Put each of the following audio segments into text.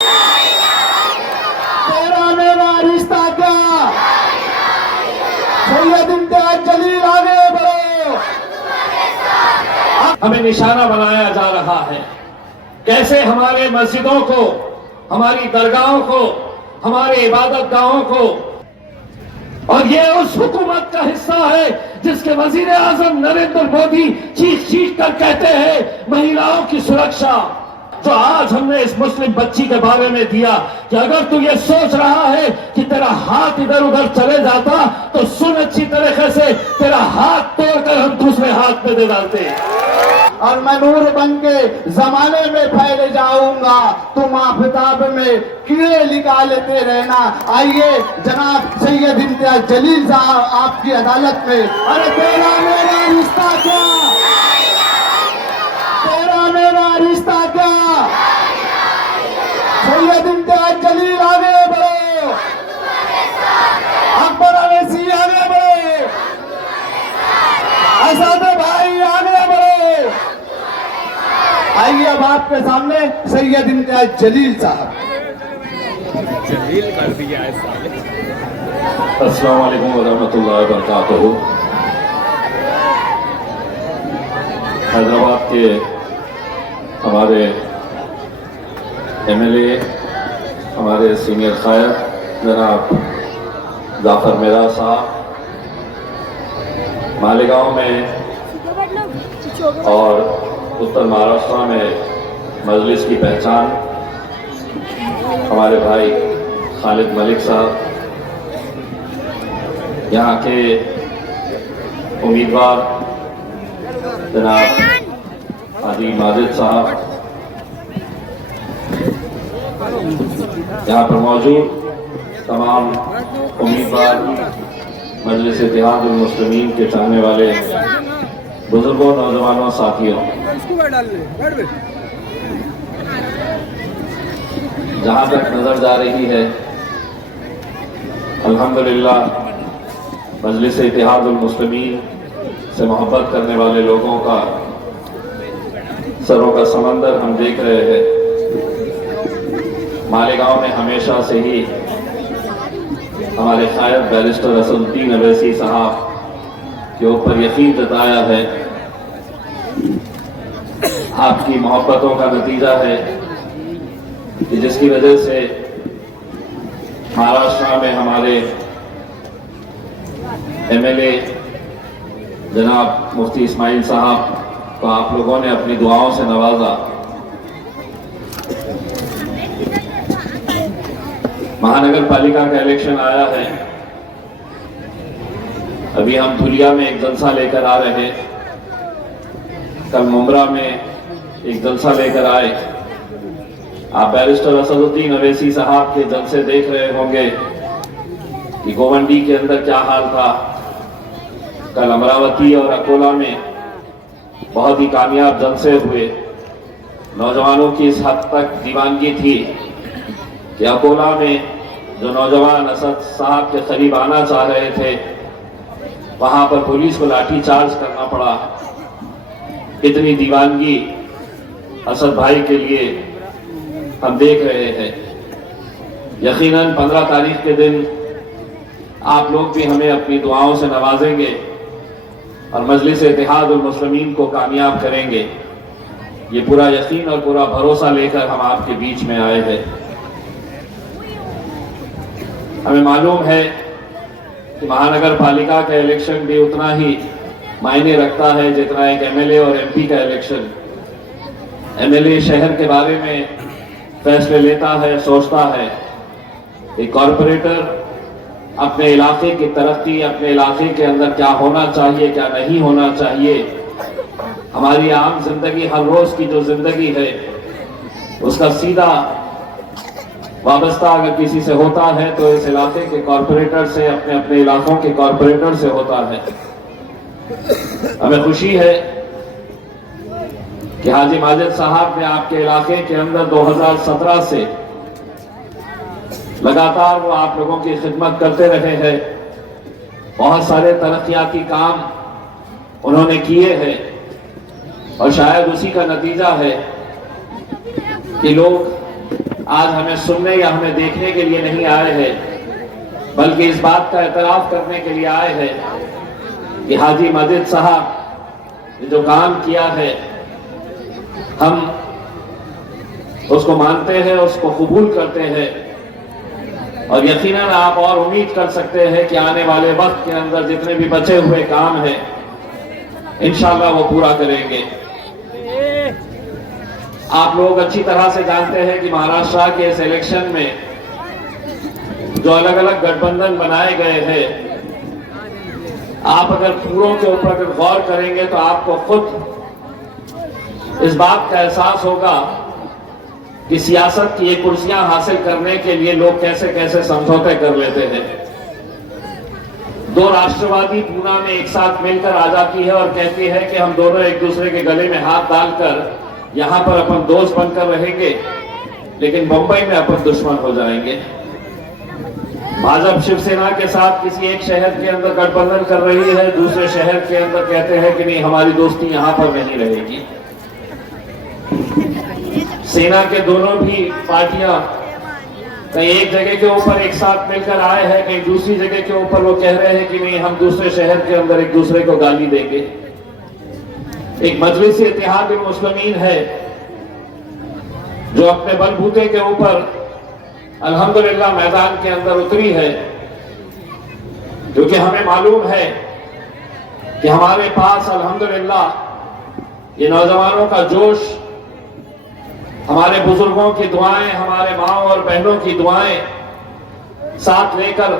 तेरा मेरा रिश्ता क्या, सैयद इम्तियाज जलील आगे बढ़ो। हमें निशाना बनाया जा रहा है। कैसे हमारे मस्जिदों को, हमारी दरगाहों को, हमारे इबादत गाहों को, और ये उस हुकूमत का हिस्सा है जिसके वजीर आजम नरेंद्र मोदी चीख चीख कर कहते हैं महिलाओं की सुरक्षा। जो आज हमने इस मुस्लिम बच्ची के बारे में दिया कि अगर तू ये सोच रहा है कि तेरा हाथ इधर उधर चले जाता तो सुन अच्छी तरीके से, तेरा हाथ तोड़कर हम दूसरे हाथ में दे डालते और मैं नूर बन के जमाने में फैल जाऊंगा, तुम आफताब में कीड़े निकालते रहना। आइए जनाब सैयद इम्तियाज जलील साहब आपकी अदालत में। अरे तेरा मेरा रिश्ता क्या, तेरा मेरा रिश्ता क्या, सैयद इम्तियाज जलील आगे बढ़ो, अकबर अवैसी आगे बढ़ो, असद भाई आगे बढ़ो। आइए अब आपके सामने सैयद इम्तियाज जलील साहब। जलील कर दिया है साले। अस्सलाम वालेकुम व रहमतुल्लाहि व बरकातहू। हैदराबाद के हमारे एमएलए, हमारे सीनियर कायद जनाब जाफर मेरा साहब मालेगांव में और उत्तर महाराष्ट्र में मजलिस की पहचान हमारे भाई खालिद मलिक साहब, यहाँ के उम्मीदवार जनाब हाजी माजिद साहब, यहाँ पर मौजूद तमाम उम्मीदवार, मजलिस इत्तेहादुल मुस्लिमीन के चाहने वाले बुजुर्गों, नौजवानों, साथियों, जहाँ तक नजर जा रही है अल्हम्दुलिल्लाह मजलिस इत्तेहादुल मुस्लिमीन से मोहब्बत करने वाले लोगों का सरों का समंदर हम देख रहे हैं। मालेगांव में हमेशा से ही हमारे कायद बैरिस्टर असदुद्दीन अवैसी साहब के ऊपर यकीन जताया है। आपकी मोहब्बतों का नतीजा है कि जिसकी वजह से महाराष्ट्र में हमारे एमएलए जनाब मुफ्ती इस्माइल साहब को आप लोगों ने अपनी दुआओं से नवाजा। महानगर पालिका का इलेक्शन आया है। अभी हम धुलिया में एक जलसा लेकर आ रहे हैं, कल मुमरा में एक जलसा लेकर आए। आप बैरिस्टर असदुद्दीन अवैसी साहब के जलसे देख रहे होंगे कि गोवंडी के अंदर क्या हाल था। कल अमरावती और अकोला में बहुत ही कामयाब जलसे हुए। नौजवानों की इस हद तक दीवानगी थी कि अकोला में जो नौजवान असद साहब के करीब आना चाह रहे थे, वहां पर पुलिस को लाठी चार्ज करना पड़ा। इतनी दीवानगी असद भाई के लिए हम देख रहे हैं। यकीनन 15 तारीख के दिन आप लोग भी हमें अपनी दुआओं से नवाजेंगे और मजलिस इत्तेहादुल मुस्लिमीन को कामयाब करेंगे। ये पूरा यकीन और पूरा भरोसा लेकर हम आपके बीच में आए हैं। हमें मालूम है कि महानगर पालिका का इलेक्शन भी उतना ही मायने रखता है जितना एक एमएलए और एमपी का इलेक्शन। एमएलए शहर के बारे में फैसले लेता है, सोचता है। एक कॉरपोरेटर अपने इलाके की तरक्की, अपने इलाके के अंदर क्या होना चाहिए, क्या नहीं होना चाहिए, हमारी आम जिंदगी, हर रोज की जो जिंदगी है उसका सीधा वाबस्ता अगर किसी से होता है तो इस इलाके के कॉरपोरेटर से, अपने अपने इलाकों के कॉरपोरेटर से होता है। हमें खुशी है कि हाजी माजिद साहब ने आपके इलाके के अंदर 2017 से लगातार वो आप लोगों की खिदमत करते रहे हैं। बहुत सारे तरक्याती काम उन्होंने किए हैं और शायद उसी का नतीजा है कि लोग आज हमें सुनने या हमें देखने के लिए नहीं आए हैं, बल्कि इस बात का एतराफ करने के लिए आए हैं कि हाजी माजिद साहब ने जो काम किया है, हम उसको मानते हैं, उसको कबूल करते हैं, और यकीनन आप और उम्मीद कर सकते हैं कि आने वाले वक्त के अंदर जितने भी बचे हुए काम हैं इंशाअल्लाह वो पूरा करेंगे। आप लोग अच्छी तरह से जानते हैं कि महाराष्ट्र के इस इलेक्शन में जो अलग अलग गठबंधन बनाए गए हैं, आप अगर पूरों के ऊपर गौर करेंगे तो आपको खुद इस बात का एहसास होगा कि सियासत की ये कुर्सियां हासिल करने के लिए लोग कैसे कैसे समझौते कर लेते हैं। दो राष्ट्रवादी पूना में एक साथ मिलकर आ जाती है और कहती है कि हम दोनों एक दूसरे के गले में हाथ डालकर यहां पर अपन दोस्त बनकर रहेंगे, लेकिन बंबई में अपन दुश्मन हो जाएंगे। भाजपा शिवसेना के साथ किसी एक शहर के अंदर गठबंधन कर रही है, दूसरे शहर के अंदर कहते हैं कि नहीं, हमारी दोस्ती यहां पर नहीं रहेगी। सेना के दोनों भी पार्टियां कहीं एक जगह के ऊपर एक साथ मिलकर आए हैं, कहीं दूसरी जगह के ऊपर वो कह रहे हैं कि नहीं, हम दूसरे शहर के अंदर एक दूसरे को गाली देंगे। एक मजलिस इत्तेहाद मुस्लिमीन है जो अपने बलबूते के ऊपर अल्हम्दुलिल्लाह मैदान के अंदर उतरी है, क्योंकि हमें मालूम है कि हमारे पास अल्हम्दुलिल्लाह ये नौजवानों का जोश, हमारे बुजुर्गों की दुआएं, हमारे माओ और बहनों की दुआएं साथ लेकर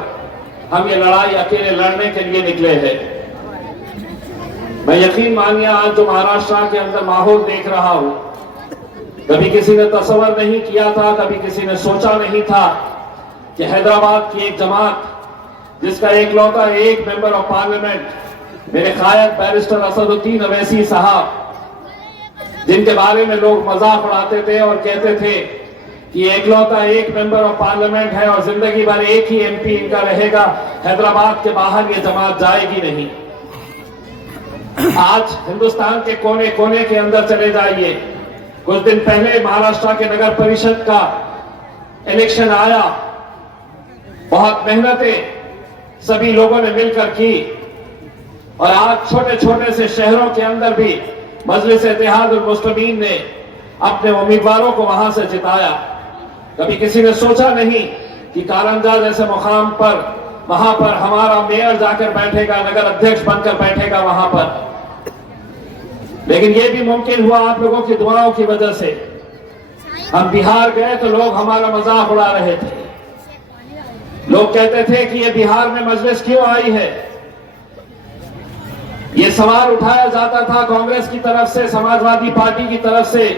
हम ये लड़ाई अकेले लड़ने के लिए निकले हैं। मैं यकीन मानिए, आज जो महाराष्ट्र के अंदर माहौल देख रहा हूं, कभी किसी ने तस्वर नहीं किया था, कभी किसी ने सोचा नहीं था कि हैदराबाद की एक जमात जिसका एकलौता एक मेंबर ऑफ पार्लियामेंट मेरे कायद बैरिस्टर असदुद्दीन अवैसी साहब, जिनके बारे में लोग मजाक उड़ाते थे और कहते थे कि एकलौता एक मेंबर ऑफ पार्लियामेंट है और जिंदगी भर एक ही एमपी इनका रहेगा, हैदराबाद के बाहर ये जमात जाएगी नहीं। आज हिंदुस्तान के कोने कोने के अंदर चले जाइए, कुछ दिन पहले महाराष्ट्र के नगर परिषद का इलेक्शन आया, बहुत मेहनतें सभी लोगों ने मिलकर की, और आज छोटे छोटे से शहरों के अंदर भी मजलिस इत्तेहाद मुस्लिमीन ने अपने उम्मीदवारों को वहां से जिताया। कभी किसी ने सोचा नहीं कि कारंजा जैसे मुकाम पर वहां पर हमारा मेयर जाकर बैठेगा, नगर अध्यक्ष बनकर बैठेगा वहां पर, लेकिन यह भी मुमकिन हुआ आप लोगों की दुआओं की वजह से। हम बिहार गए तो लोग हमारा मजाक उड़ा रहे थे, लोग कहते थे कि ये बिहार में मजलिस क्यों आई है। ये सवाल उठाया जाता था कांग्रेस की तरफ से, समाजवादी पार्टी की तरफ से,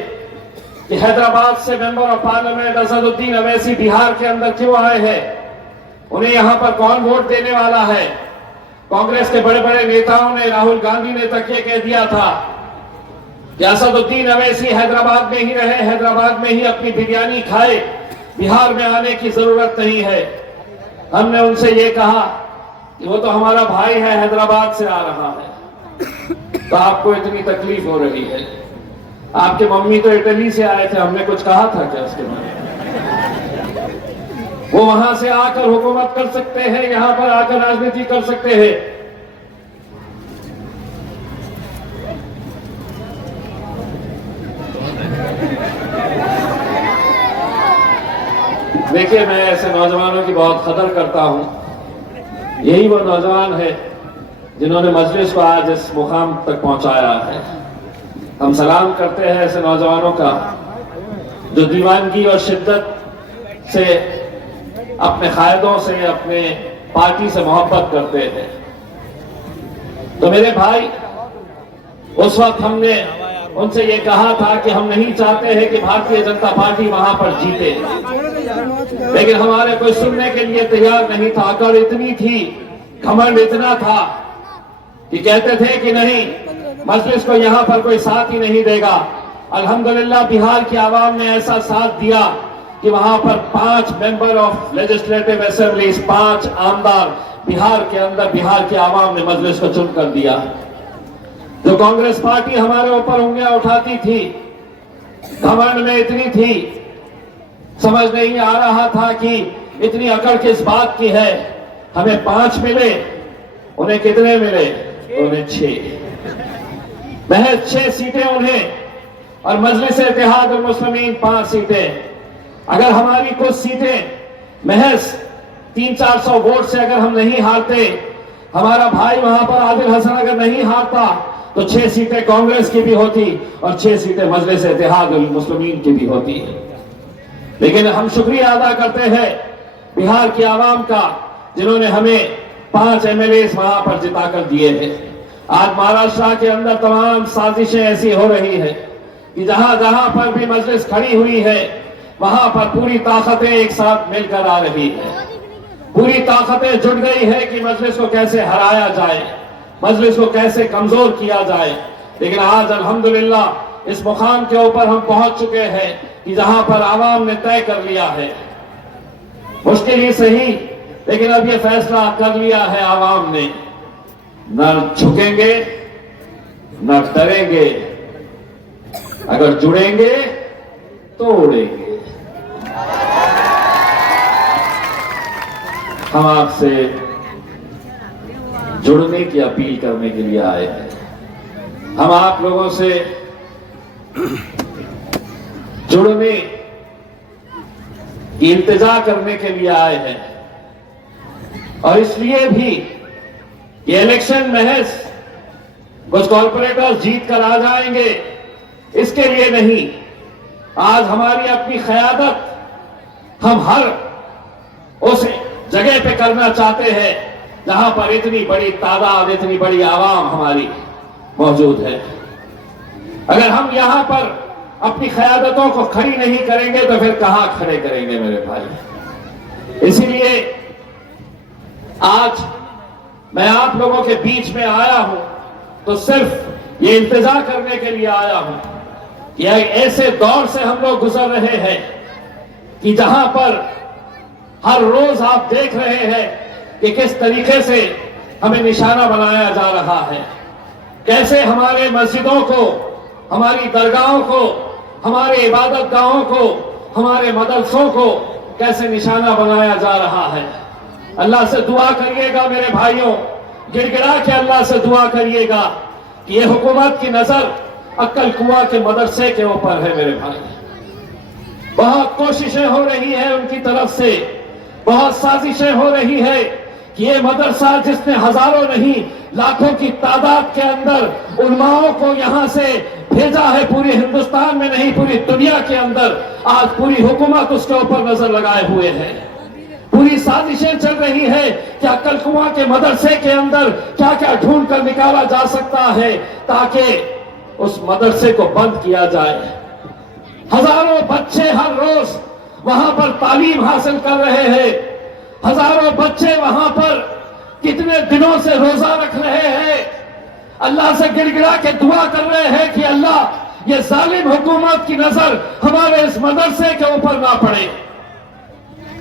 कि हैदराबाद से member of parliament Asaduddin Owaisi Bihar के अंदर क्यों आए हैं, उन्हें यहां पर कौन वोट देने वाला है। कांग्रेस के बड़े बड़े नेताओं ने, राहुल गांधी ने तक ये कह दिया था कि असदुद्दीन अवैसी हैदराबाद में ही रहे, हैदराबाद में ही अपनी बिरयानी खाए, बिहार में आने की जरूरत नहीं है। हमने उनसे ये कहा कि वो तो हमारा भाई है, हैदराबाद से आ रहा है, तो आपको इतनी तकलीफ हो रही है। आपके मम्मी तो इटली से आए थे, हमने कुछ कहा था क्या उसके बारे में? वो वहां से आकर हुकूमत कर सकते हैं, यहां पर आकर राजनीति कर सकते हैं। देखिए, मैं ऐसे नौजवानों की बहुत कदर करता हूं। यही वो नौजवान है जिन्होंने मजलिस को आज इस मुकाम तक पहुंचाया है। हम सलाम करते हैं ऐसे नौजवानों का जो दीवानगी और शिद्दत से, अपने कायदों से, अपने पार्टी से मोहब्बत करते हैं। तो मेरे भाई, उस वक्त हमने उनसे ये कहा था कि हम नहीं चाहते हैं कि भारतीय जनता पार्टी वहां पर जीते, लेकिन हमारे कोई सुनने के लिए तैयार नहीं था। अकड़ इतनी थी, घमंड इतना था कि कहते थे कि नहीं, मजलिस को यहां पर कोई साथ ही नहीं देगा। अल्हम्दुलिल्लाह बिहार की आवाम ने ऐसा साथ दिया कि वहां पर 5 मेंबर ऑफ लेजिस्लेटिव असेंबली, 5 आमदार बिहार के अंदर, बिहार की आवाम ने मजलिस को चुनकर दिया। जो कांग्रेस पार्टी हमारे ऊपर उंगलियां उठाती थी, घमंड में इतनी थी समझ नहीं आ रहा था कि इतनी अकड़ किस बात की है। हमें 5 मिले, उन्हें कितने मिले? उन्हें 6, महज 6 सीटें उन्हें, और मजलिस इत्तेहादुल मुस्लिमीन 5 सीटें। अगर हमारी कुछ सीटें महज 300-400 वोट से अगर हम नहीं हारते, हमारा भाई वहां पर आदिल हसन अगर नहीं हारता, तो 6 सीटें कांग्रेस की भी होती और 6 सीटें मजलिस इत्तेहादुल मुस्लिमीन की भी होती। लेकिन हम शुक्रिया अदा करते हैं बिहार की आवाम का, जिन्होंने हमें 5 MLAs वहां पर जिताकर दिए हैं। आज महाराष्ट्र के अंदर तमाम साजिशें ऐसी हो रही है कि जहां जहां पर भी मजलिस खड़ी हुई है, वहां पर पूरी ताकतें एक साथ मिलकर आ रही है। पूरी ताकतें जुट गई है कि मजलिस को कैसे हराया जाए, मजलिस को कैसे कमजोर किया जाए। लेकिन आज अल्हम्दुलिल्लाह इस मुकाम के ऊपर हम पहुंच चुके हैं कि जहां पर आवाम ने तय कर लिया है, मुश्किल ही सही, लेकिन अब यह फैसला कर लिया है आवाम ने, न झुकेंगे न डरेंगे, अगर जुड़ेंगे तो उड़ेंगे। हम आपसे जुड़ने की अपील करने के लिए आए हैं। हम आप लोगों से जुड़ने की इंतजा करने के लिए आए हैं, और इसलिए भी ये इलेक्शन महज कुछ कॉर्पोरेटर्स जीत कर आ जाएंगे इसके लिए नहीं। आज हमारी अपनी क़यादत हम हर उस जगह पे करना चाहते हैं जहां पर इतनी बड़ी तादाद, इतनी बड़ी आवाम हमारी मौजूद है। अगर हम यहां पर अपनी क़यादतों को खड़ी नहीं करेंगे तो फिर कहां खड़े करेंगे मेरे भाई। इसीलिए आज मैं आप लोगों के बीच में आया हूं तो सिर्फ ये इंतजार करने के लिए आया हूं कि ऐसे दौर से हम लोग गुजर रहे हैं कि जहां पर हर रोज आप देख रहे हैं कि किस तरीके से हमें निशाना बनाया जा रहा है, कैसे हमारे मस्जिदों को, हमारी दरगाहों को, हमारे इबादत गाहों को, हमारे मदरसों को कैसे निशाना बनाया जा रहा है। अल्लाह से दुआ करिएगा मेरे भाइयों, गिड़गिड़ा के अल्लाह से दुआ करिएगा कि ये हुकूमत की नजर अक्कल कुआं के मदरसे के ऊपर है मेरे भाई। बहुत कोशिशें हो रही है उनकी तरफ से, बहुत साजिशें हो रही है कि ये मदरसा जिसने हजारों नहीं लाखों की तादाद के अंदर उलमाओं को यहां से भेजा है, पूरे हिंदुस्तान में नहीं पूरी दुनिया के अंदर, आज पूरी हुकूमत उसके ऊपर नजर लगाए हुए है। पूरी साजिशें चल रही है कि अक्कल कुआं के मदरसे के अंदर क्या क्या ढूंढ कर निकाला जा सकता है ताकि उस मदरसे को बंद किया जाए। हजारों बच्चे हर रोज वहां पर तालीम हासिल कर रहे हैं, हजारों बच्चे वहां पर कितने दिनों से रोजा रख रहे हैं, अल्लाह से गिड़गिड़ा के दुआ कर रहे हैं कि अल्लाह ये जालिम हुकूमत की नजर हमारे इस मदरसे के ऊपर ना पड़े।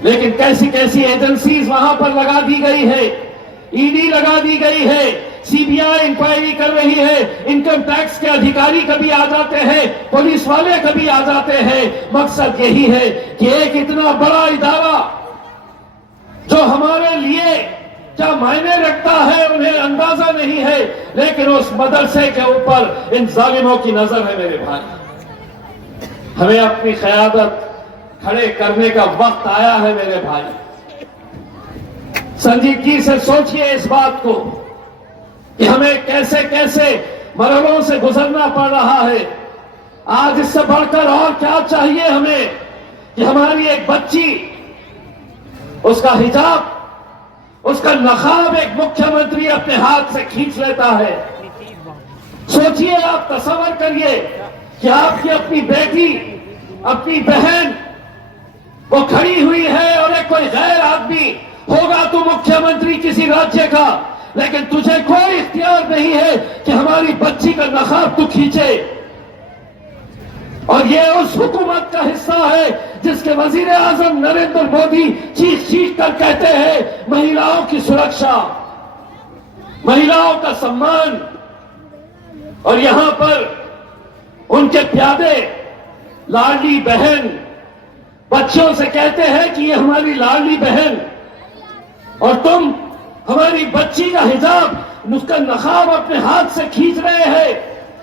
लेकिन कैसी कैसी एजेंसीज वहां पर लगा दी गई है, ईडी लगा दी गई है, सीबीआई इंक्वायरी कर रही है, इनकम टैक्स के अधिकारी कभी आ जाते हैं, पुलिस वाले कभी आ जाते हैं। मकसद यही है कि एक इतना बड़ा इदारा जो हमारे लिए क्या मायने रखता है उन्हें अंदाजा नहीं है, लेकिन उस मदरसे के ऊपर इन जालिमों की नजर है मेरे भाई। हमें अपनी क़यादत खड़े करने का वक्त आया है मेरे भाई। संजीदगी से सोचिए इस बात को कि हमें कैसे कैसे मरहलों से गुजरना पड़ रहा है। आज इससे बढ़कर और क्या चाहिए हमें कि हमारी एक बच्ची, उसका हिजाब, उसका नकाब एक मुख्यमंत्री अपने हाथ से खींच लेता है। सोचिए, आप तसव्वुर करिए कि आपकी अपनी बेटी, अपनी बहन वो खड़ी हुई है और एक कोई गैर आदमी होगा तो मुख्यमंत्री किसी राज्य का, लेकिन तुझे कोई इख्तियार नहीं है कि हमारी बच्ची का नकाब तू खींचे। और ये उस हुकूमत का हिस्सा है जिसके वजीर आजम नरेंद्र मोदी चीख चीख कर कहते हैं महिलाओं की सुरक्षा, महिलाओं का सम्मान, और यहां पर उनके प्यादे लाडली बहन बच्चों से कहते हैं कि ये हमारी लाडली बहन, और तुम हमारी बच्ची का हिजाब, उसका नकाब अपने हाथ से खींच रहे हैं।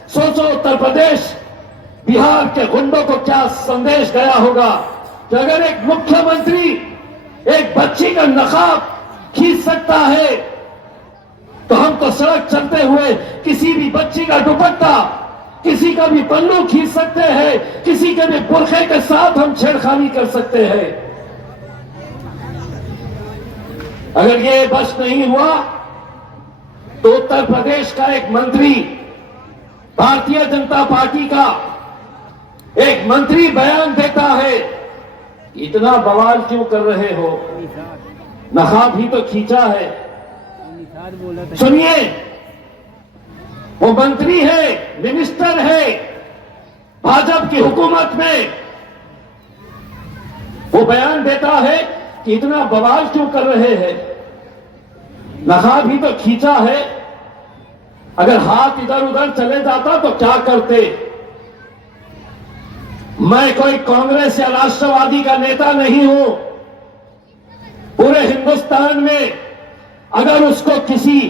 सोचो उत्तर प्रदेश, बिहार के गुंडों को क्या संदेश गया होगा कि अगर एक मुख्यमंत्री एक बच्ची का नकाब खींच सकता है, तो हम तो सड़क चलते हुए किसी भी बच्ची का दुपट्टा, किसी का भी पल्लू खींच सकते हैं, किसी के भी बुरखे के साथ हम छेड़खानी कर सकते हैं। अगर ये बस नहीं हुआ तो उत्तर प्रदेश का एक मंत्री, भारतीय जनता पार्टी का एक मंत्री बयान देता है, इतना बवाल क्यों कर रहे हो, नकाब ही तो खींचा है। सुनिए, वो मंत्री है, मिनिस्टर है भाजपा की हुकूमत में, वो बयान देता है कि इतना बवाल क्यों कर रहे हैं, नकाब ही तो खींचा है। अगर हाथ इधर उधर चले जाता तो क्या करते। मैं कोई कांग्रेस या राष्ट्रवादी का नेता नहीं हूं। पूरे हिंदुस्तान में अगर उसको किसी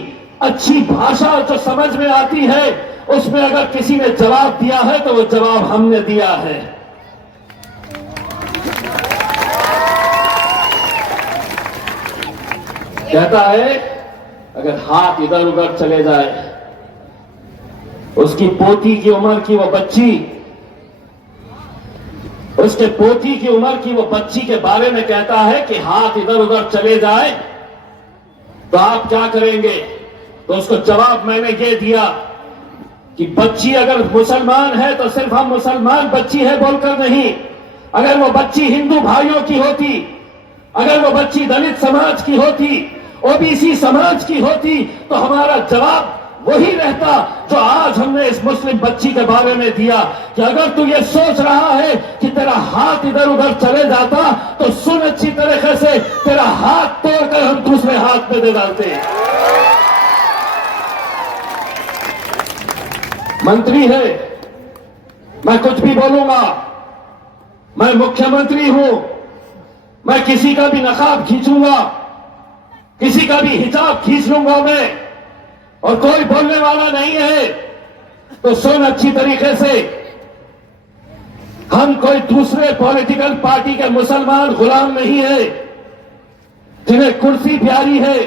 अच्छी भाषा जो समझ में आती है, उसमें अगर किसी ने जवाब दिया है तो वो जवाब हमने दिया है। कहता है अगर हाथ इधर उधर चले जाए, उसकी पोती की उम्र की वो बच्ची, उसके पोती की उम्र की वो बच्ची के बारे में कहता है कि हाथ इधर उधर चले जाए तो आप क्या करेंगे। तो उसको जवाब मैंने ये दिया कि बच्ची अगर मुसलमान है तो सिर्फ हम मुसलमान बच्ची है बोलकर नहीं, अगर वो बच्ची हिंदू भाइयों की होती, अगर वो बच्ची दलित समाज की होती, ओबीसी समाज की होती, तो हमारा जवाब वही रहता जो आज हमने इस मुस्लिम बच्ची के बारे में दिया कि अगर तू ये सोच रहा है कि तेरा हाथ इधर उधर चले जाता तो सुन अच्छी तरीके से, तेरा हाथ तोड़कर हम दूसरे हाथ में दे डालते। मंत्री है, मैं कुछ भी बोलूंगा, मैं मुख्यमंत्री हूं, मैं किसी का भी नकाब खींचूंगा, किसी का भी हिजाब खींच लूंगा मैं, और कोई बोलने वाला नहीं है। तो सुन अच्छी तरीके से, हम कोई दूसरे पॉलिटिकल पार्टी के मुसलमान गुलाम नहीं है जिन्हें कुर्सी प्यारी है।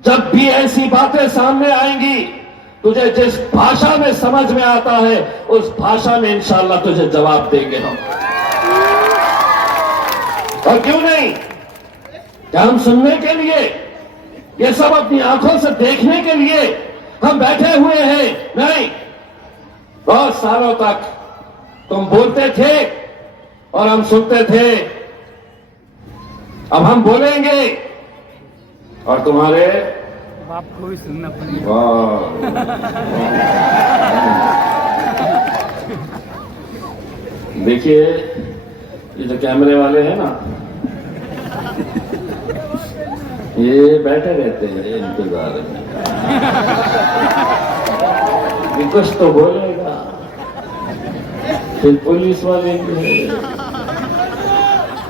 जब भी ऐसी बातें सामने आएंगी, तुझे जिस भाषा में समझ में आता है उस भाषा में इंशाअल्लाह तुझे जवाब देंगे हम। और क्यों नहीं, क्या हम सुनने के लिए, ये सब अपनी आंखों से देखने के लिए हम बैठे हुए हैं? नहीं, बहुत सालों तक तुम बोलते थे और हम सुनते थे, अब हम बोलेंगे और तुम्हारे आपको भी सुनना पड़ेगा। देखिए, ये जो कैमरे वाले हैं ना, ये बैठे रहते हैं इंतजार में कि कुछ तो बोलेगा, फिर पुलिस वाले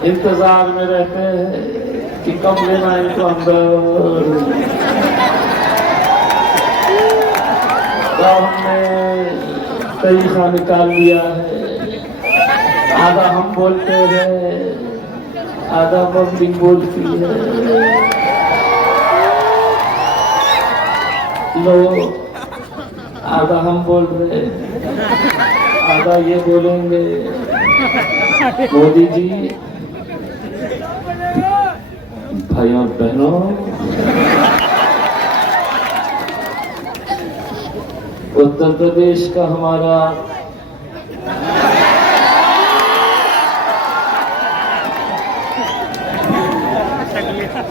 इंतजार में रहते हैं कि कब लेना इनको अंदर। हमने तरीका निकाल लिया है, आधा हम बोलते हैं, आधा मम्मी बोलती है। लो, आधा हम बोल रहे, आधा ये बोलेंगे। मोदी जी, भाई और बहनों, उत्तर प्रदेश का हमारा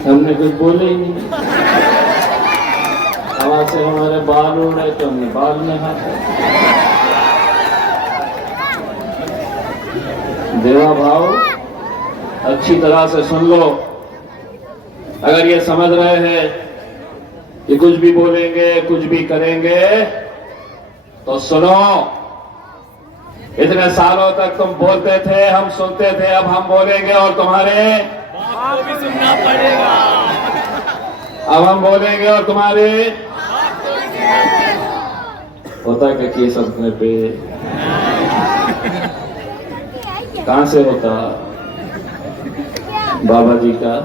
हमने कुछ बोले ही नहीं, हवा से हमारे बाल उड़ रहे तो हमने बाल में हाथ। देवा भाव, अच्छी तरह से सुन लो। अगर ये समझ रहे हैं कि कुछ भी बोलेंगे, कुछ भी करेंगे, तो सुनो, इतने सालों तक तुम बोलते थे, हम सुनते थे, अब हम बोलेंगे और तुम्हारे बाप को भी सुनना पड़ेगा। अब हम बोलेंगे और तुम्हारे होता है कि अपने पे कहां से होता बाबा जी का।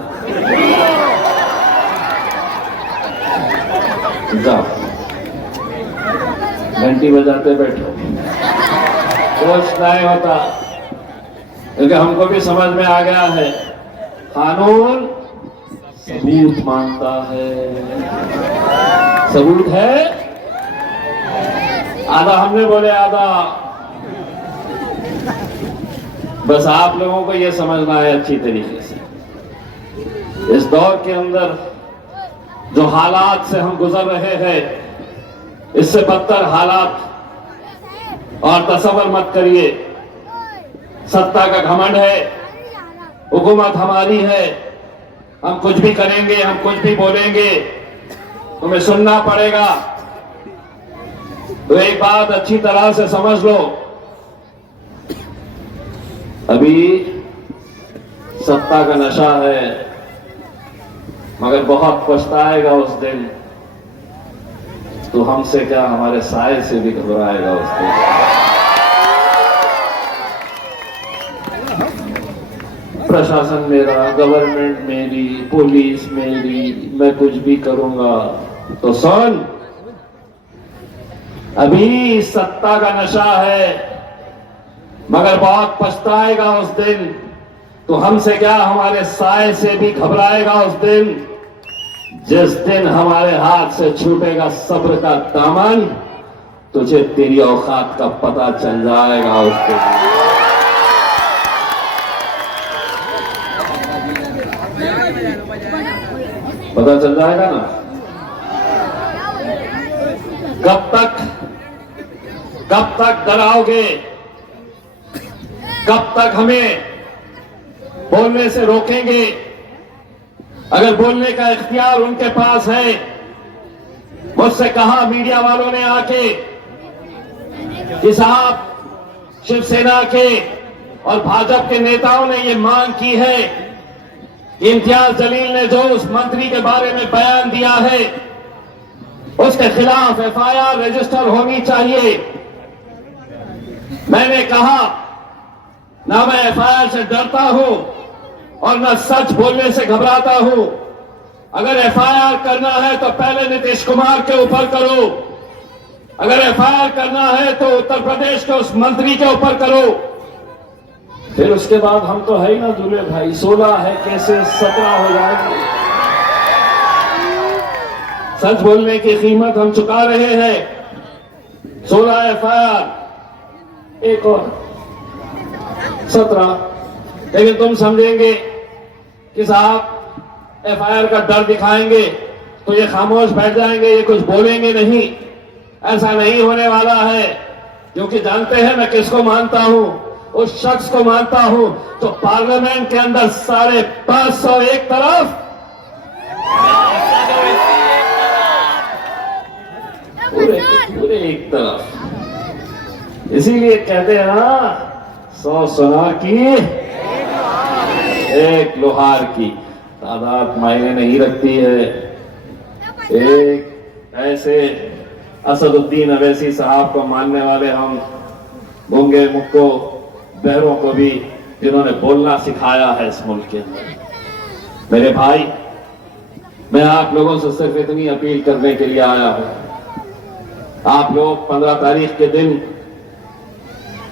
जाओ घंटी बजाते बैठो, कुछ नहीं होता, क्योंकि हमको भी समझ में आ गया है कानून सबूत मांगता है। सबूत है, आधा हमने बोले आधा बस आप लोगों को यह समझना है अच्छी तरीके से। इस दौर के अंदर जो हालात से हम गुजर रहे हैं, इससे बदतर हालात और तसव्वुर मत करिए। सत्ता का घमंड है, हुकूमत हमारी है, हम कुछ भी करेंगे, हम कुछ भी बोलेंगे, तुम्हें सुनना पड़ेगा। तो एक बात अच्छी तरह से समझ लो, अभी सत्ता का नशा है, मगर बहुत पछताएगा उस दिन, तो हमसे क्या हमारे साए से भी घबराएगा उस दिन। प्रशासन मेरा, गवर्नमेंट मेरी, पुलिस मेरी, मैं कुछ भी करूंगा। तो सुन, अभी सत्ता का नशा है, मगर बहुत पछताएगा उस दिन, तो हमसे क्या हमारे साए से भी घबराएगा उस दिन। जिस दिन हमारे हाथ से छूटेगा सब्र का दामन, तुझे तेरी औकात का पता चल जाएगा उस दिन। पता चल जाएगा ना। कब तक डराओगे, कब तक हमें बोलने से रोकेंगे? अगर बोलने का इख्तियार उनके पास है, मुझसे कहा मीडिया वालों ने आके कि साहब शिवसेना के और भाजपा के नेताओं ने यह मांग की है कि इम्तियाज जलील ने जो उस मंत्री के बारे में बयान दिया है, उसके खिलाफ एफआईआर रजिस्टर होनी चाहिए। मैंने कहा, ना मैं एफआईआर से डरता हूं और न सच बोलने से घबराता हूं। अगर एफआईआर करना है तो पहले नीतीश कुमार के ऊपर करो, अगर एफआईआर करना है तो उत्तर प्रदेश के उस मंत्री के ऊपर करो, फिर उसके बाद हम तो है ही ना दूल्हे भाई, 16 है कैसे 17 हो जाएंगे। सच बोलने की कीमत हम चुका रहे हैं। 16 एफआईआर, एक और 17। लेकिन तुम समझेंगे कि साहब एफआईआर का डर दिखाएंगे तो ये खामोश बैठ जाएंगे, ये कुछ बोलेंगे नहीं। ऐसा नहीं होने वाला है, क्योंकि जानते हैं मैं किसको मानता हूं, उस शख्स को मानता हूं तो पार्लियामेंट के अंदर 550 एक तरफ, पूरे एक तरफ। इसीलिए कहते हैं ना, 100 सोनार की एक लोहार की तादाद मायने नहीं रखती है। एक ऐसे असदुद्दीन अवैसी साहब को मानने वाले हम गूंगे मुक्को बहरों को भी, जिन्होंने बोलना सिखाया है इस मुल्क के अंदर। मेरे भाई, मैं आप लोगों से सिर्फ इतनी अपील करने के लिए आया हूं, आप लोग 15 तारीख के दिन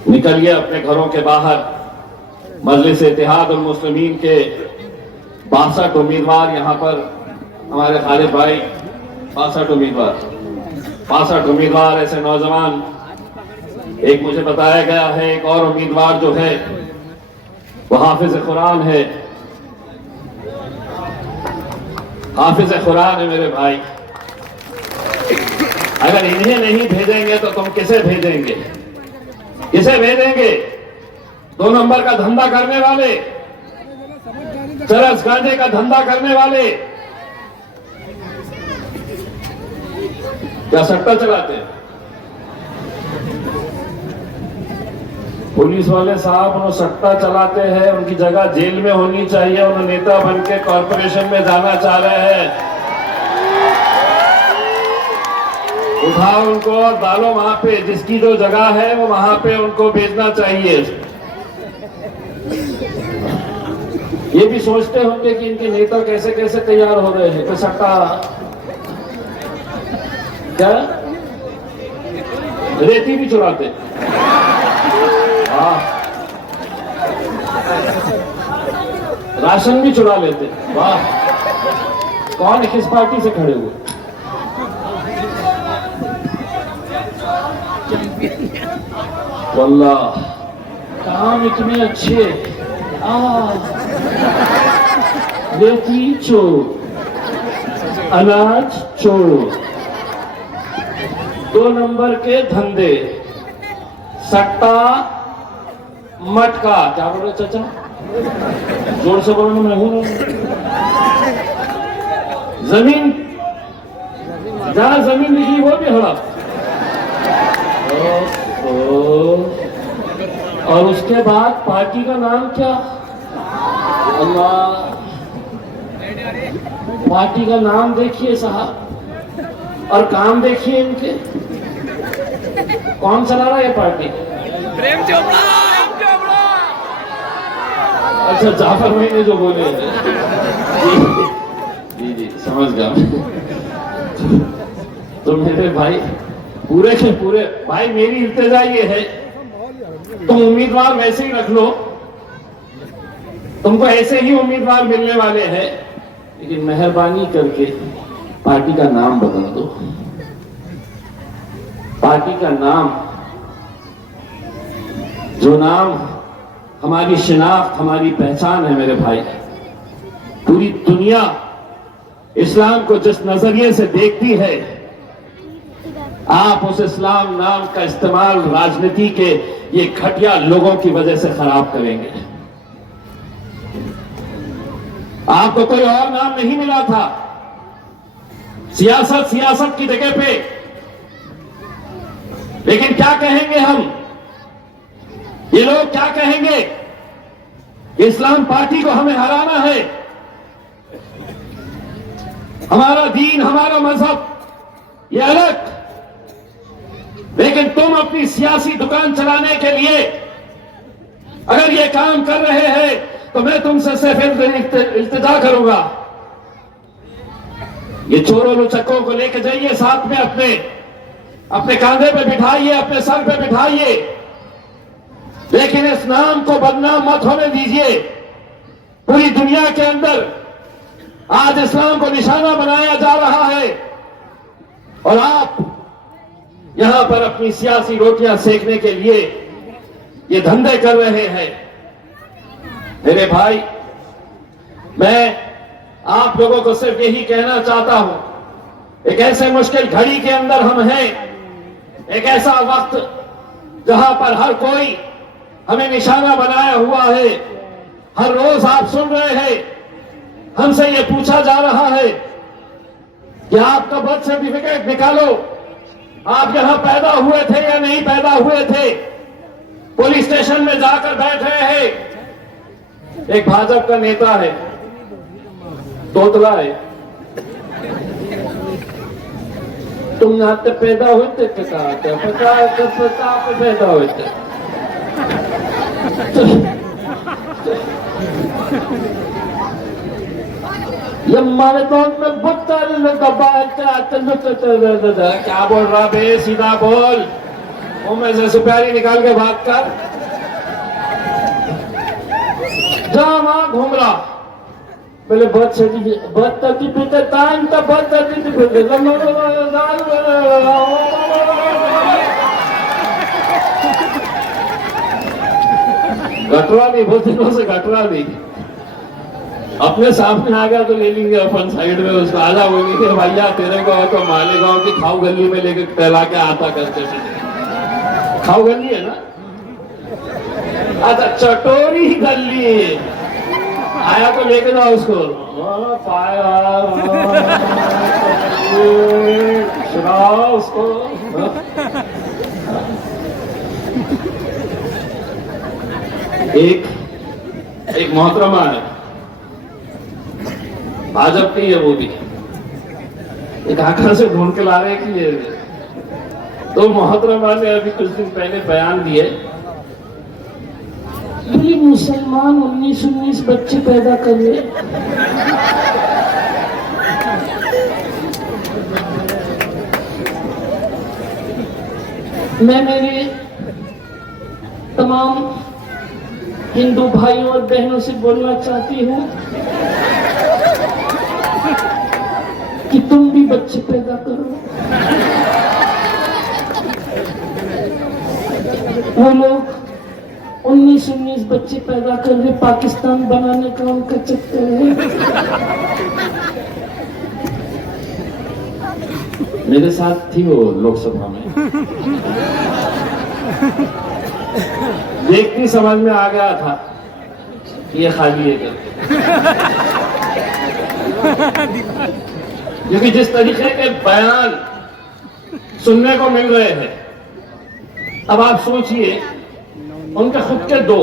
निकलिए अपने घरों के बाहर। मजलिस इत्तेहाद उल मुस्लिमीन के 62 उम्मीदवार यहां पर, हमारे खालिद भाई 65 उम्मीदवार ऐसे नौजवान। एक मुझे बताया गया है एक और उम्मीदवार जो है वो हाफिज कुरान है, हाफिज कुरान है मेरे भाई। अगर इन्हें नहीं भेजेंगे तो तुम किसे भेजेंगे? किसे भेजेंगे? 2 नंबर का धंधा करने वाले, चरस गांजे का धंधा करने वाले, क्या सट्टा चलाते हैं? पुलिस वाले साहब उन्हें सट्टा चलाते हैं, उनकी जगह जेल में होनी चाहिए, उन्हें नेता बन के कॉर्पोरेशन में जाना चाह रहे हैं। उठाओ उनको और डालो वहां पे, जिसकी जो जगह है वो वहां पे उनको भेजना चाहिए। ये भी सोचते होंगे कि इनके नेता कैसे कैसे तैयार हो रहे हैं। तो सट्टा क्या रेती भी चुराते, हाँ, राशन भी चुरा लेते। वाह, कौन किस पार्टी से खड़े हुए? वल्लाह काम इतने अच्छे। रेती चोर, अनाज चोर, 2 नंबर के धंधे, सट्टा, मटका। क्या बोल रहे चाचा? जोर से बोलो, मैं हूं। जमीन, जहां जमीन निकली वो भी हड़प। और उसके बाद पार्टी का नाम क्या? अल्लाह, पार्टी का नाम देखिए साहब और काम देखिए इनके। कौन चला रहा है ये पार्टी? प्रेम चोपड़ा। अच्छा, जाफर भाई ने जो बोले जी जी समझ गया। तो मेरे भाई पूरे के पूरे भाई, मेरी इल्तिजा ये है, तुम उम्मीदवार वैसे ही रख लो, तुमको ऐसे ही उम्मीदवार मिलने वाले हैं, लेकिन मेहरबानी करके पार्टी का नाम बदल दो। पार्टी का नाम, जो नाम हमारी शिनाख्त, हमारी पहचान है मेरे भाई, पूरी दुनिया इस्लाम को जिस नजरिए से देखती है, आप उस इस्लाम नाम का इस्तेमाल राजनीति के ये घटिया लोगों की वजह से खराब करेंगे। आपको कोई और नाम नहीं मिला था। सियासत सियासत की जगह पे, लेकिन क्या कहेंगे हम? ये लोग क्या कहेंगे? इस्लाम पार्टी को हमें हराना है, हमारा दीन, हमारा मजहब ये अलग, लेकिन तुम अपनी सियासी दुकान चलाने के लिए अगर ये काम कर रहे हैं तो मैं तुमसे सिर्फ इल्तिजा करूंगा, ये चोरों लुचक्कों को लेकर जाइए साथ में, अपने कांधे पे बिठाइए, अपने सर पे बिठाइए, लेकिन इस नाम को बदनाम मत होने दीजिए। पूरी दुनिया के अंदर आज इस्लाम को निशाना बनाया जा रहा है और आप यहां पर अपनी सियासी रोटियां सेकने के लिए ये धंधे कर रहे हैं। मेरे भाई, मैं आप लोगों को सिर्फ यही कहना चाहता हूं, एक ऐसे मुश्किल घड़ी के अंदर हम हैं, एक ऐसा वक्त जहां पर हर कोई हमें निशाना बनाया हुआ है। हर रोज आप सुन रहे हैं, हमसे ये पूछा जा रहा है कि आपका बर्थ सर्टिफिकेट निकालो, आप यहां पैदा हुए थे या नहीं पैदा हुए थे। पुलिस स्टेशन में जाकर बैठ रहे हैं। एक भाजपा का नेता है, तोतला है, तुम यहां पे पैदा हुए थे, पता पे पैदा हुए थे। ये हमारे दौर में बच्चा क्या बोल रहा बे? सीधा बोल, मुंह में से सुपारी निकाल के बात कर। जहां वहां घूम रहा, पहले बर्थ सर्टिफिकेट टाइम का बर्थ सर्टिफिकेट घटरा नहीं, बहुत दिनों से घटरा नहीं। अपने सामने आ गया तो ले लेंगे अपन साइड में उसको, आधा बोलेंगे भैया तेरे को तो मालेगांव की खाऊ गली में लेके टहला के आता करते थे। खाऊ गली है ना? अच्छा, चटोरी गली आया तो लेके जाओ उसको, पाया उसको। एक मोहतरमा है, भाजपा की है, वो भी एक आखिर से ढूंढ के ला रहे कि ये तो मोहतरमा ने अभी कुछ दिन पहले बयान दिए, ये मुसलमान 19 बच्चे पैदा कर ले। मैं मेरे तमाम हिंदू भाइयों और बहनों से बोलना चाहती हूँ कि तुम भी बच्चे पैदा करो। वो लोग 19 बच्चे पैदा कर रहे, पाकिस्तान बनाने का उनका चक्कर है। मेरे साथ थी वो लोकसभा में, देखती समझ में आ गया था कि ये खाली है करके, क्योंकि जिस तरीके के बयान सुनने को मिल रहे हैं, अब आप सोचिए उनके खुद के दो,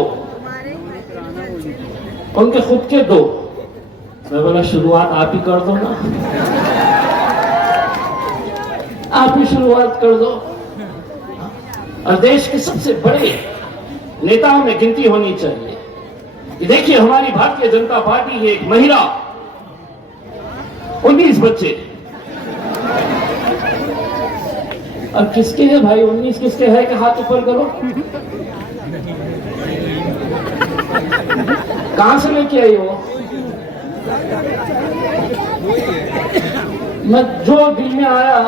मैं बोला शुरुआत आप ही कर दो ना, आप ही शुरुआत कर दो। और देश के सबसे बड़े नेताओं में गिनती होनी चाहिए कि देखिए हमारी भारतीय जनता पार्टी की एक महिला 19 बच्चे, अब किसके है भाई 19 किसके है कि हाथ ऊपर करो। कहां से लेके आई वो? मैं जो दिल में आया,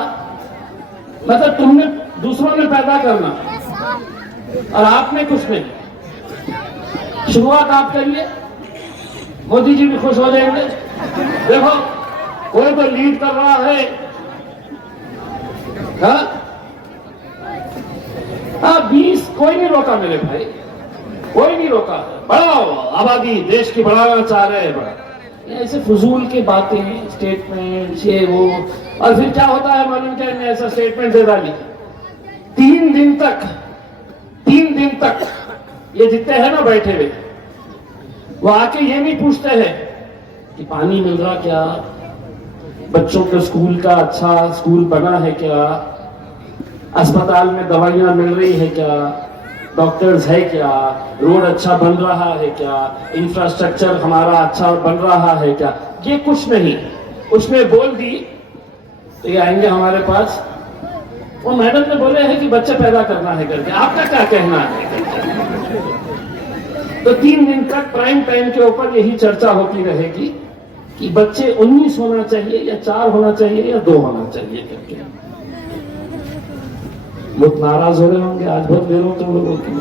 मतलब तुमने दूसरों ने पैदा करना और आपने कुछ नहीं, शुरुआत आप करिए, मोदी जी भी खुश हो जाएंगे। देखो कोई तो लीड कर रहा है, हाँ 20 कोई नहीं रोका मेरे भाई, कोई नहीं रोका। बढ़ाओ आबादी, देश की बढ़ाना चाह रहे हैं, बड़ा ऐसे फजूल की बातें, स्टेटमेंट ये वो, और फिर क्या होता है मालूम क्या, इन्हें ऐसा स्टेटमेंट दे डाली, 3 दिन तक ये जितने हैं ना बैठे हुए, वो आके ये नहीं पूछते हैं कि पानी मिल रहा क्या, बच्चों के स्कूल का अच्छा स्कूल बना है क्या, अस्पताल में दवाइयां मिल रही है क्या, डॉक्टर्स है क्या, रोड अच्छा बन रहा है क्या, इंफ्रास्ट्रक्चर हमारा अच्छा बन रहा है क्या, ये कुछ नहीं। उसने बोल दी तो ये आएंगे हमारे पास, वो मैडम ने बोले हैं कि बच्चे पैदा करना है करके, आपका क्या कहना है? तो 3 दिन तक प्राइम टाइम के ऊपर यही चर्चा होती रहेगी कि बच्चे 19 होना चाहिए या 4 होना चाहिए या 2 होना चाहिए करके। बहुत नाराज हो रहे होंगे, आज बहुत देर हो तुम लोगों की।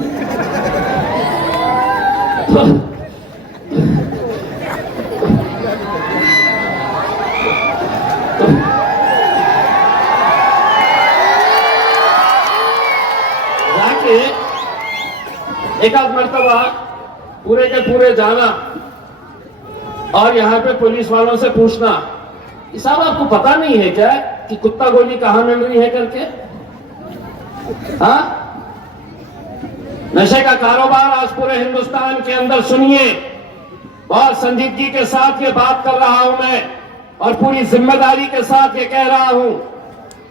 जाके एक आध मर्तबा पूरे के पूरे जाना और यहाँ पे पुलिस वालों से पूछना, साहब आपको पता नहीं है क्या कि कुत्ता गोली कहां मिल रही है करके? हाँ, नशे का कारोबार आज पूरे हिंदुस्तान के अंदर, सुनिए बहुत संजीदगी के साथ ये बात कर रहा हूं मैं, और पूरी जिम्मेदारी के साथ ये कह रहा हूं,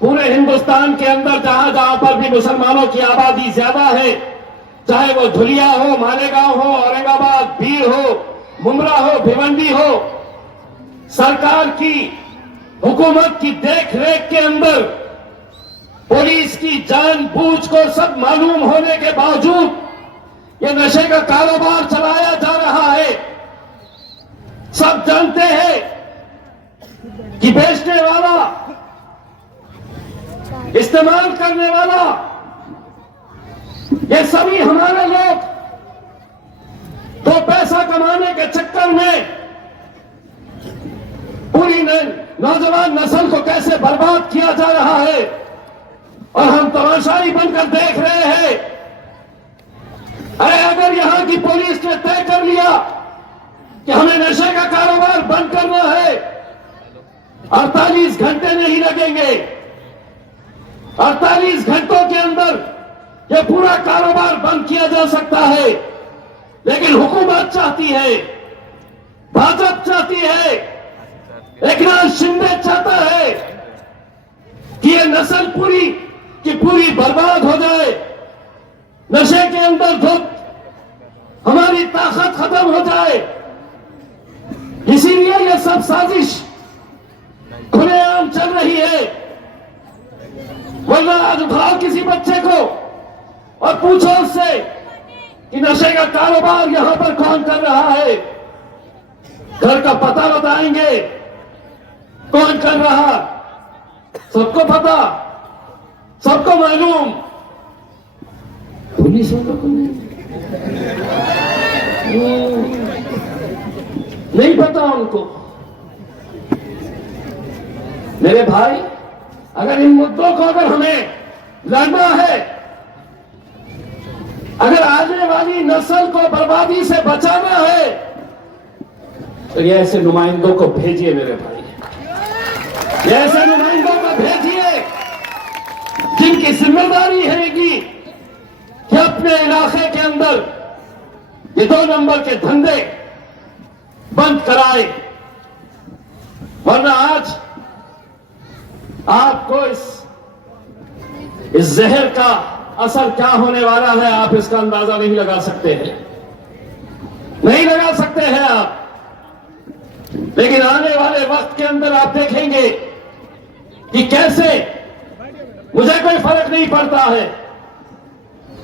पूरे हिंदुस्तान के अंदर जहां जहां पर भी मुसलमानों की आबादी ज्यादा है, चाहे वो धुलिया हो, मालेगांव हो, औरंगाबाद, भीड़ हो, मुमरा हो, भिवंडी हो, सरकार की हुकूमत की देखरेख के अंदर पुलिस की जानबूझ को सब मालूम होने के बावजूद ये नशे का कारोबार चलाया जा रहा है। सब जानते हैं कि बेचने वाला, इस्तेमाल करने वाला, ये सभी हमारे लोग तो पैसा कमाने के चक्कर में पूरी नौजवान नस्ल को कैसे बर्बाद किया जा रहा है, और हम तमाशाई बनकर देख रहे हैं। अरे अगर यहां की पुलिस ने तय कर लिया कि हमें नशे का कारोबार बंद करना है, 48 घंटे नहीं लगेंगे, 48 घंटों के अंदर यह पूरा कारोबार बंद किया जा सकता है। लेकिन हुकूमत चाहती है, भाजपा चाहती है, एकनाथ शिंदे चाहता है कि ये नस्ल पूरी की पूरी बर्बाद हो जाए, नशे के अंदर धुत हमारी ताकत खत्म हो जाए। इसीलिए यह सब साजिश खुलेआम चल रही है। वरना आज उठाओ किसी बच्चे को और पूछो उससे कि नशे का कारोबार यहां पर कौन कर रहा है, घर का पता बताएंगे कौन कर रहा, सबको पता, सबको मालूम, पुलिस वालों को नहीं पता उनको। मेरे भाई, अगर इन मुद्दों को अगर हमें लड़ना है, अगर आने वाली नस्ल को बर्बादी से बचाना है, तो ये ऐसे नुमाइंदों को भेजिए मेरे भाई, ये ऐसे नुमाइंदों को भेजिए जिनकी जिम्मेदारी रहेगी कि अपने इलाके के अंदर ये 2 नंबर के धंधे बंद कराए। वरना आज आपको इस जहर का असर क्या होने वाला है, आप इसका अंदाजा नहीं लगा सकते हैं, नहीं लगा सकते हैं आप। लेकिन आने वाले वक्त के अंदर आप देखेंगे कि कैसे, मुझे कोई फर्क नहीं पड़ता है,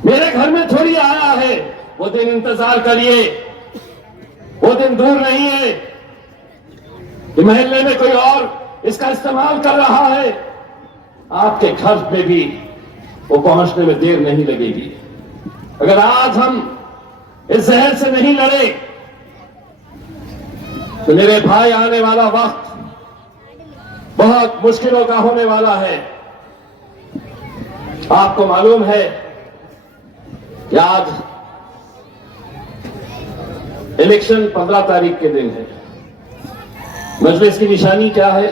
मेरे घर में थोड़ी आया है, वो दिन इंतजार करिए, वो दिन दूर नहीं है कि मोहल्ले में कोई और इसका इस्तेमाल कर रहा है, आपके घर में भी वो पहुंचने में देर नहीं लगेगी। अगर आज हम इस जहर से नहीं लड़े तो मेरे भाई आने वाला वक्त बहुत मुश्किलों का होने वाला है। आपको मालूम है कि आज इलेक्शन 15 तारीख के दिन है। मजलिस की निशानी क्या है?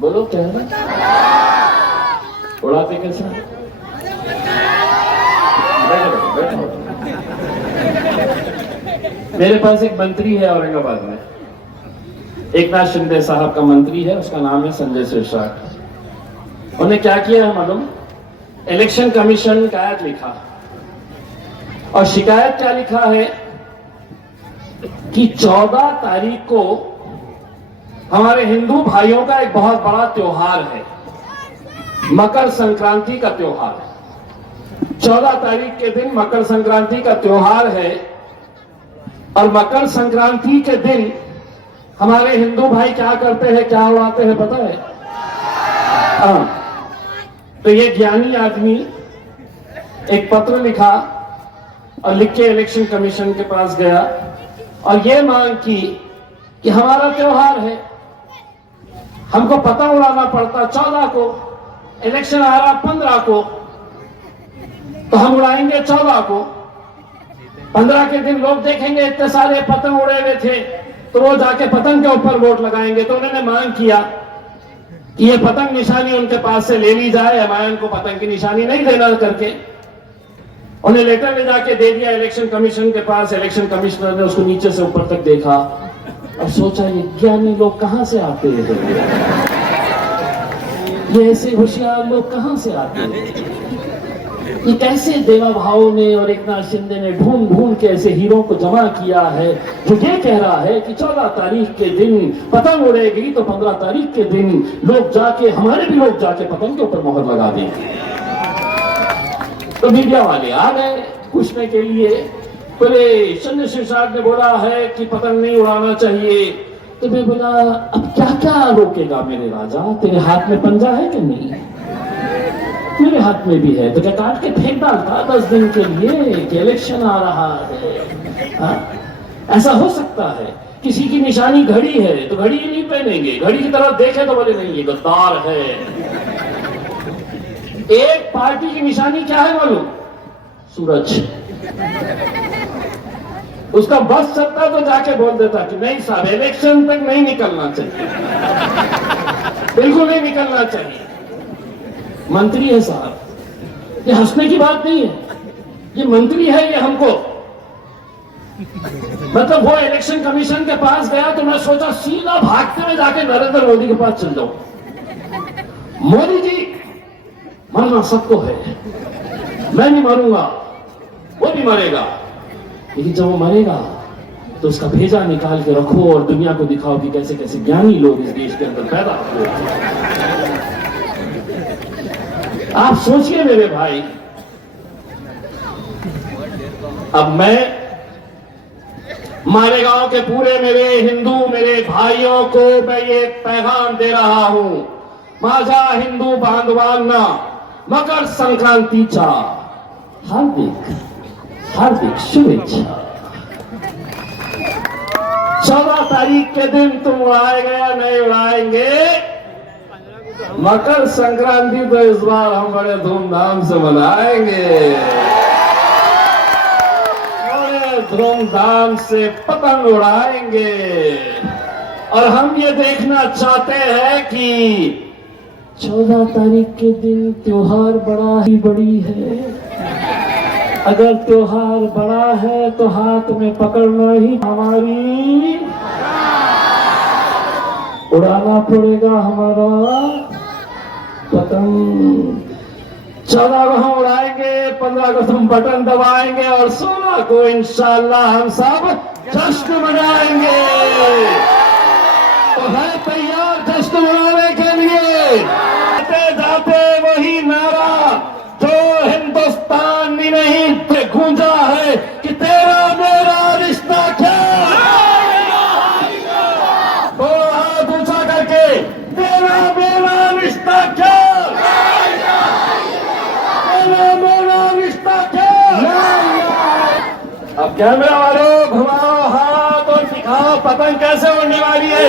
बोलो क्या है? उड़ाते कैसा? बैठो। मेरे पास एक मंत्री है औरंगाबाद में, एकनाथ शिंदे साहब का मंत्री है, उसका नाम है संजय सिरसाट। उन्हें क्या किया है मालूम? इलेक्शन कमीशन शिकायत लिखा, और शिकायत क्या लिखा है कि 14 तारीख को हमारे हिंदू भाइयों का एक बहुत बड़ा त्योहार है, मकर संक्रांति का त्योहार। 14 तारीख के दिन मकर संक्रांति का त्योहार है, और मकर संक्रांति के दिन हमारे हिंदू भाई क्या करते हैं, क्या उड़ाते हैं पता है? तो ये ज्ञानी आदमी एक पत्र लिखा और लिख के इलेक्शन कमीशन के पास गया और ये मांग की कि हमारा त्योहार है, हमको पता उड़ाना पड़ता 14 को, इलेक्शन आ रहा 15 को, तो हम उड़ाएंगे 14 को। 15 के दिन लोग देखेंगे इतने सारे पतंग उड़े हुए थे, तो वो जाके पतंग के ऊपर वोट लगाएंगे। तो उन्होंने मांग किया कि ये पतंग निशानी उनके पास से ले ली जाए, हमारे उनको पतंग की निशानी नहीं देना करके। उन्हें लेटर ले जाके दे दिया इलेक्शन कमीशन के पास। इलेक्शन कमिश्नर ने उसको नीचे से ऊपर तक देखा और सोचा ये ज्ञानी लोग कहां से आते हैं, ये ऐसे होशियार लोग कहां से आते हैं, ये कैसे देवा भाव ने और एकनाथ शिंदे ने ढूंढ ढूंढ के ऐसे हीरो को जमा किया है जो ये कह रहा है कि 14 तारीख के दिन पतंग उड़ेगी तो 15 तारीख के दिन लोग जाके, हमारे भी लोग जाके पतंग के ऊपर मोहर लगा देंगे। तो मीडिया वाले आ गए पूछने के लिए, बोले संजय सिरसाट ने बोला है कि पतंग नहीं उड़ाना चाहिए। तो मैं बोला अब क्या क्या रोकेगा मेरे राजा, तेरे हाथ में पंजा है कि नहीं? मेरे हाथ में भी है, तो क्या काट के फेंक डालता 10 दिन के लिए कि इलेक्शन आ रहा है? ऐसा हो सकता है? किसी की निशानी घड़ी है तो घड़ी ही नहीं पहनेंगे, घड़ी की तरफ देखे तो बोले नहीं ये गद्दार है। एक पार्टी की निशानी क्या है मालूम? सूरज। उसका बस चलता तो जाके बोल देता कि नहीं साहब इलेक्शन तक नहीं निकलना चाहिए, बिल्कुल नहीं निकलना चाहिए। मंत्री है साहब, ये हंसने की बात नहीं है, ये मंत्री है ये हमको, मतलब वो इलेक्शन कमीशन के पास गया तो मैं सोचा सीधा भागते हुए जाके नरेंद्र मोदी के पास चल जाऊं। मोदी जी, मरना सबको है, मैं नहीं मरूंगा, वो भी मरेगा, लेकिन जब वो मरेगा तो उसका भेजा निकाल के रखो और दुनिया को दिखाओ कि कैसे कैसे ज्ञानी लोग इस देश के अंदर पैदा हुए। आप सोचिए मेरे भाई, अब मैं मालेगांव के पूरे मेरे हिंदू मेरे भाइयों को मैं ये पैगाम दे रहा हूं, माझा हिंदू बांधवांना मकर संक्रांतीच्या हार्दिक हार्दिक शुभेच्छा। 14 तारीख के दिन तुम उड़ाएंगे या नहीं उड़ाएंगे, मकर संक्रांति तो इस बार हम बड़े धूमधाम से मनाएंगे, बड़े धूमधाम से पतंग उड़ाएंगे। और हम ये देखना चाहते हैं कि 14 तारीख के दिन त्योहार बड़ा ही बड़ी है, अगर त्योहार बड़ा है तो हाथ में पकड़ना ही हमारी, उड़ाना पड़ेगा हमारा पतंग। 14 को हम उड़ाएंगे, 15 को तुम बटन दबाएंगे और 16 को इंशाल्लाह हम सब जश्न मनाएंगे। तो है तैयार जश्न मनाने के लिए? जाते जाते वही नारा जो हिंदुस्तानी नहीं गूंजा है कि तेरा मेरा रिश्ता क्या, तो हाथ ऊंचा करके तेरा मेरा रिश्ता क्या, तेरा मेरा रिश्ता क्या। अब कैमरा वालों घुमाओ हाथ और दिखाओ पतंग कैसे उड़ने वाली है।